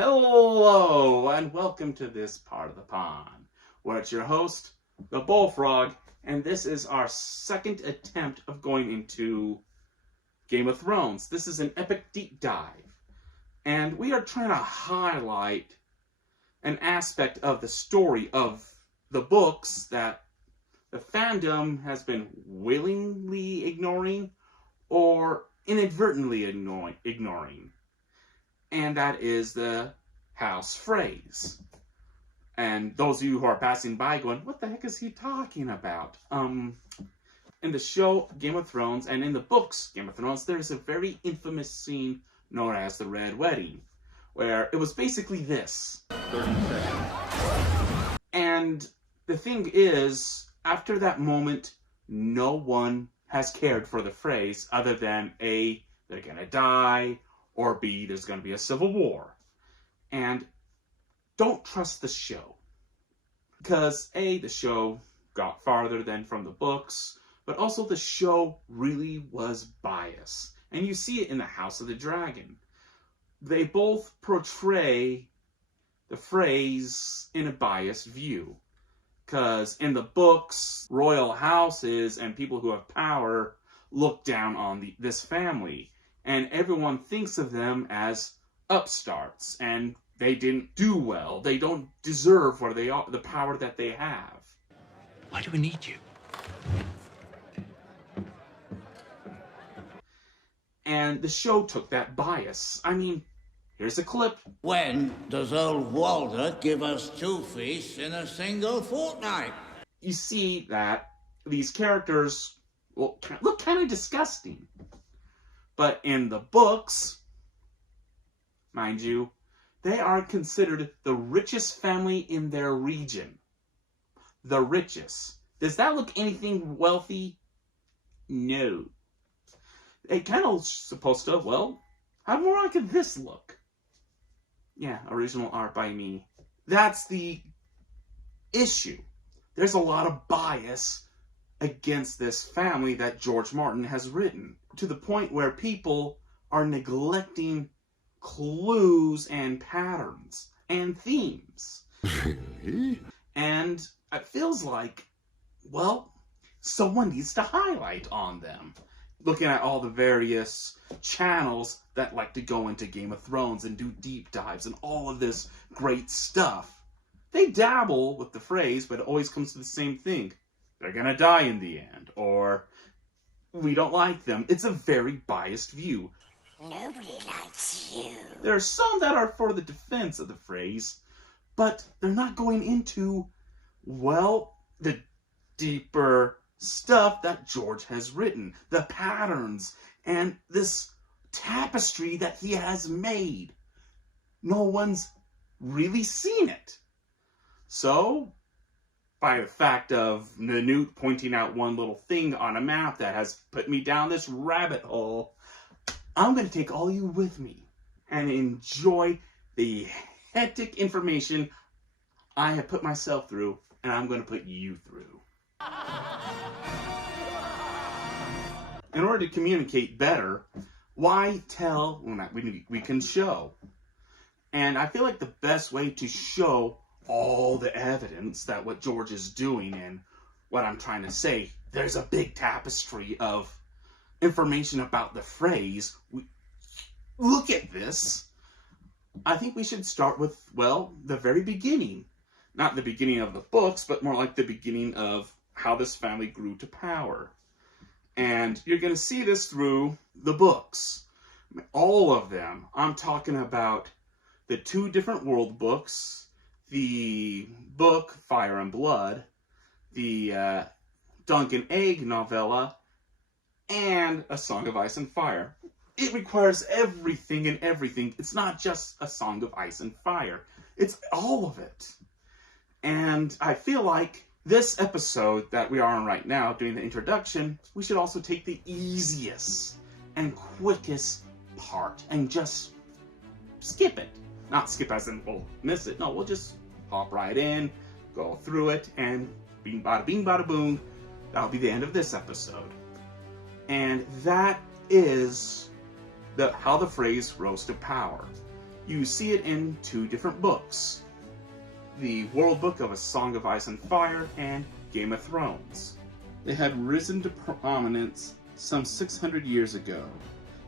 Hello, and welcome to this part of the pond, where it's your host, the Bullfrog, and this is our second attempt of going into Game of Thrones. This is an epic deep dive, and we are trying to highlight an aspect of the story of the books that the fandom has been willingly ignoring or inadvertently ignoring. And that is the House Freys. And those of you who are passing by going, what the heck is he talking about? In the show Game of Thrones and in the books Game of Thrones, there's a very infamous scene known as the Red Wedding, where it was basically this. 30 seconds. And the thing is, after that moment, no one has cared for the Freys other than A, they're gonna die, or B, there's gonna be a civil war. And don't trust the show. Because A, the show got farther than from the books, but also the show really was biased. And you see it in the House of the Dragon. They both portray the Freys in a biased view. Because in the books, royal houses and people who have power look down on this family. And everyone thinks of them as upstarts. And they didn't do well. They don't deserve what they are, the power that they have. Why do we need you? And the show took that bias. I mean, here's a clip. When does old Walter give us 2 feasts in a single fortnight? You see that these characters look kind of disgusting. But in the books, mind you, they are considered the richest family in their region. The richest. Does that look anything wealthy? No. They kind of supposed to, well, how more like this look? Yeah, original art by me. That's the issue. There's a lot of bias against this family that George Martin has written, to the point where people are neglecting clues and patterns and themes. And it feels like, well, someone needs to highlight on them. Looking at all the various channels that like to go into Game of Thrones and do deep dives and all of this great stuff, they dabble with the phrase, but it always comes to the same thing. They're gonna die in the end, or we don't like them. It's a very biased view. Nobody likes you. There are some that are for the defense of the phrase, but they're not going into, well, the deeper stuff that George has written, the patterns, and this tapestry that he has made. No one's really seen it. So, by the fact of Nanoot pointing out one little thing on a map that has put me down this rabbit hole, I'm going to take all you with me and enjoy the hectic information I have put myself through, and I'm going to put you through. In order to communicate better, why tell when we can show? And I feel like the best way to show all the evidence that what George is doing and what I'm trying to say, there's a big tapestry of information about the phrase. Look at this. I think we should start with, well, the very beginning. Not the beginning of the books, but more like the beginning of how this family grew to power. And you're going to see this through the books. All of them. I'm talking about the 2 different world books, the book Fire and Blood, the Dunk and Egg novella, and A Song of Ice and Fire. It requires everything and everything. It's not just A Song of Ice and Fire. It's all of it. And I feel like this episode that we are on right now, doing the introduction, we should also take the easiest and quickest part and just skip it. Not skip as in we'll miss it. No, we'll just hop right in, go through it, and bing bada bing bada boom. That'll be the end of this episode. And that is how the phrase rose to power. You see it in two different books. The World Book of A Song of Ice and Fire and Game of Thrones. They had risen to prominence some 600 years ago,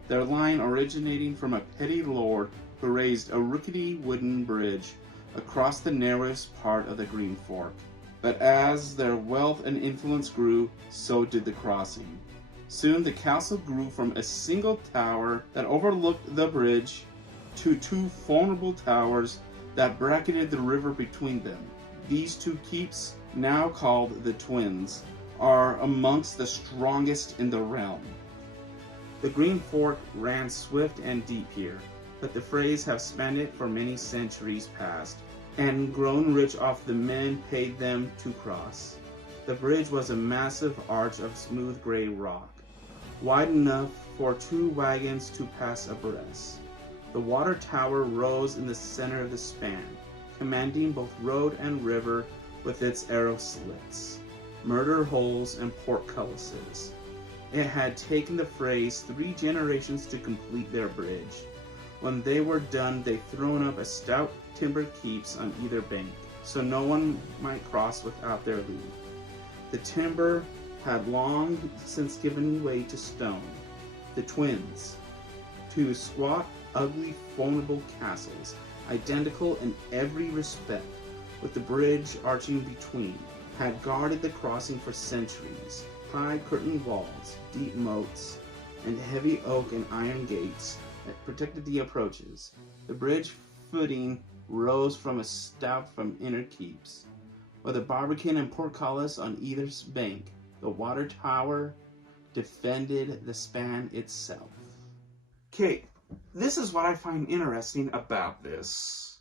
their line originating from a petty lord who raised a rickety wooden bridge across the narrowest part of the Green Fork. But as their wealth and influence grew, so did the crossing. Soon the castle grew from a single tower that overlooked the bridge to two formidable towers that bracketed the river between them. These two keeps, now called the Twins, are amongst the strongest in the realm. The Green Fork ran swift and deep here, but the Freys have spanned it for many centuries past, and grown rich off the men paid them to cross. The bridge was a massive arch of smooth gray rock, wide enough for two wagons to pass abreast. The water tower rose in the center of the span, commanding both road and river with its arrow slits, murder holes, and portcullises. It had taken the Freys 3 generations to complete their bridge. When they were done, they'd thrown up a stout timber keeps on either bank, so no one might cross without their leave. The timber had long since given way to stone. The Twins, 2 squat, ugly, formidable castles, identical in every respect, with the bridge arching between, had guarded the crossing for centuries. High curtained walls, deep moats, and heavy oak and iron gates that protected the approaches. The bridge footing rose from a stout from inner keeps, with a barbican and portcullis on either bank. The water tower defended the span itself. Okay, this is what I find interesting about this,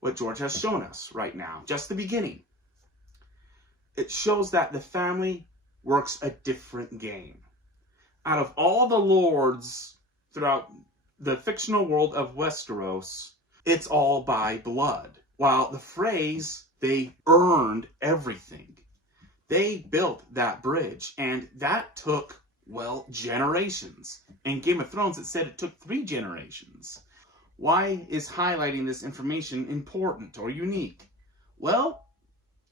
what George has shown us right now, just the beginning. It shows that the family works a different game. Out of all the lords throughout the fictional world of Westeros, it's all by blood. While the Freys, they earned everything. They built that bridge, and that took, well, generations. In Game of Thrones, it said it took 3 generations. Why is highlighting this information important or unique? Well,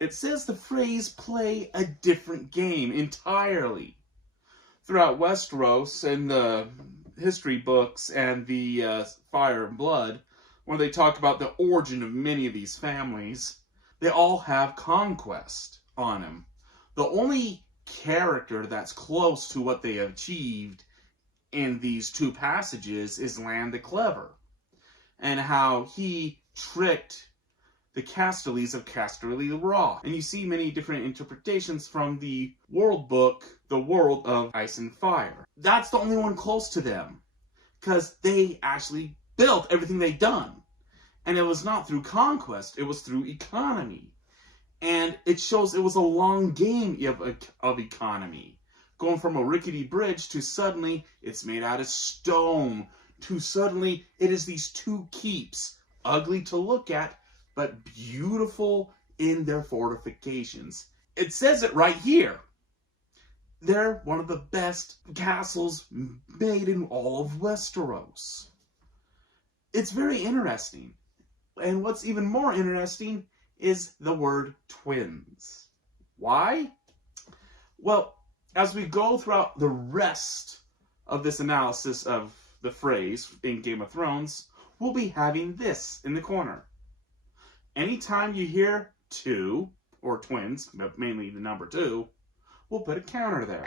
it says the Freys play a different game entirely. Throughout Westeros and the history books and the Fire and Blood, when they talk about the origin of many of these families, they all have conquest on them. The only character that's close to what they have achieved in these 2 passages is Lan the Clever, and how he tricked the Casterlys of Casterly Raw. And you see many different interpretations from the World Book, the World of Ice and Fire. That's the only one close to them, because they actually built everything they'd done. And it was not through conquest, it was through economy. And it shows it was a long game of economy. Going from a rickety bridge to suddenly it's made out of stone, to suddenly it is these 2 keeps, ugly to look at, but beautiful in their fortifications. It says it right here. They're one of the best castles made in all of Westeros. It's very interesting. And what's even more interesting is the word twins. Why? Well, as we go throughout the rest of this analysis of the Freys in Game of Thrones, we'll be having this in the corner. Anytime you hear 2, or twins, but mainly the number 2, we'll put a counter there.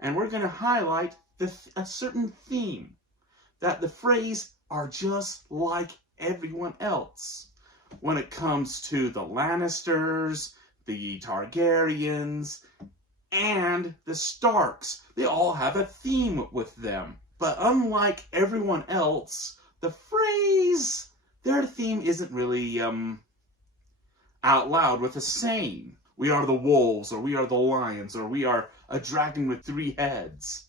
And we're going to highlight a certain theme, that the Freys are just like everyone else. When it comes to the Lannisters, the Targaryens, and the Starks, they all have a theme with them. But unlike everyone else, the Freys, their theme isn't really out loud with a saying. We are the wolves, or we are the lions, or we are a dragon with 3 heads.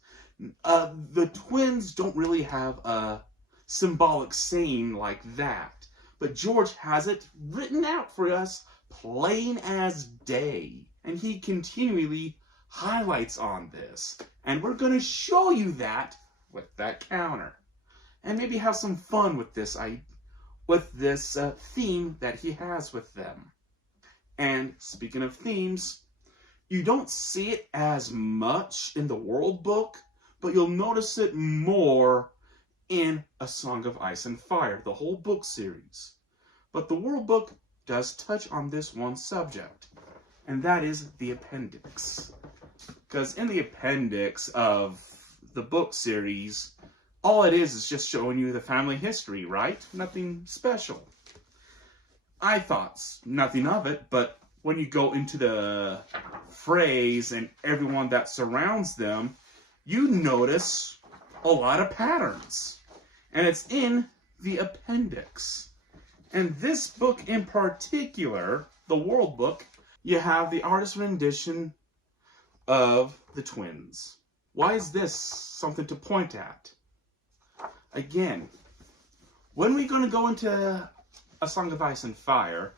The twins don't really have a symbolic saying like that. But George has it written out for us, plain as day. And he continually highlights on this. And we're going to show you that with that counter. and maybe have some fun with this theme that he has with them. And speaking of themes, you don't see it as much in the World Book, but you'll notice it more in A Song of Ice and Fire, the whole book series. But the World Book does touch on this one subject, and that is the appendix. Because in the appendix of the book series, all it is just showing you the family history, right? Nothing special. I thought nothing of it, but when you go into the Freys and everyone that surrounds them, you notice a lot of patterns. And it's in the appendix. And this book in particular, the World Book, you have the artist's rendition of the twins. Why is this something to point at? Again, when we're going to go into A Song of Ice and Fire,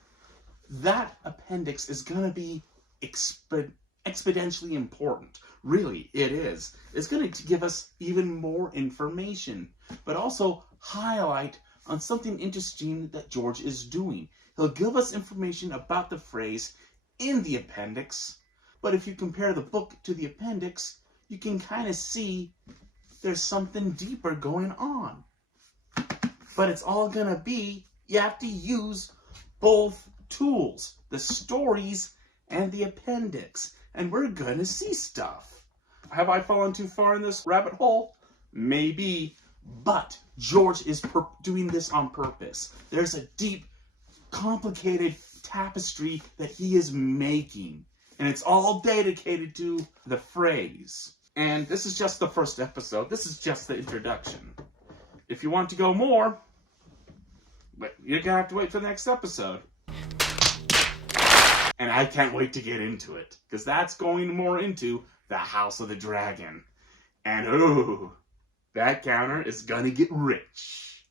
that appendix is going to be exponentially important. Really, it is. It's going to give us even more information, but also highlight on something interesting that George is doing. He'll give us information about the Freys in the appendix, but if you compare the book to the appendix, you can kind of see there's something deeper going on. But it's all going to be, you have to use both tools, the stories and the appendix, and we're going to see stuff. Have I fallen too far in this rabbit hole? Maybe, but George is doing this on purpose. There's a deep, complicated tapestry that he is making, and it's all dedicated to the Freys. And this is just the first episode. This is just the introduction. If you want to go more, you're gonna have to wait for the next episode. And I can't wait to get into it, because that's going more into the House of the Dragon. And ooh, that counter is gonna get rich.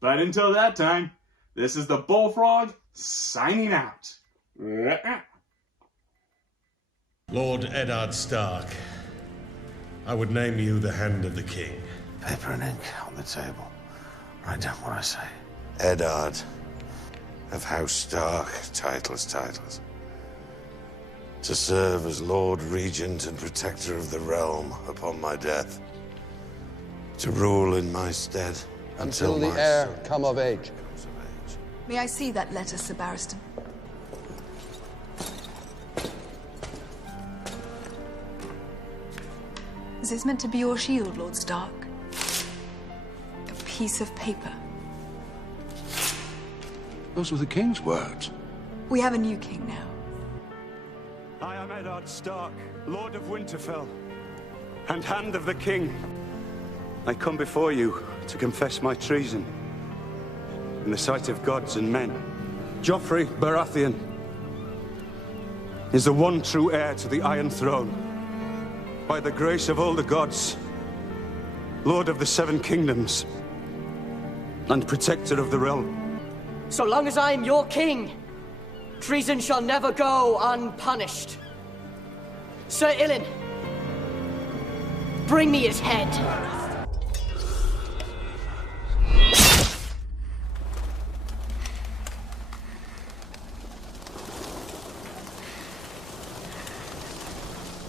But until that time, this is the Bullfrog signing out. Lord Eddard Stark, I would name you the Hand of the King. Paper and ink on the table. Write down what I say. Eddard of House Stark, titles. To serve as Lord Regent and Protector of the Realm upon my death. To rule in my stead until the my heir son come of age. comes of age. May I see that letter, Sir Barristan? Is this meant to be your shield, Lord Stark? A piece of paper. Those were the king's words. We have a new king now. I am Eddard Stark, Lord of Winterfell, and Hand of the King. I come before you to confess my treason in the sight of gods and men. Joffrey Baratheon is the one true heir to the Iron Throne. By the grace of all the gods, Lord of the Seven Kingdoms, and Protector of the Realm. So long as I am your king, treason shall never go unpunished. Sir Ilyn, bring me his head.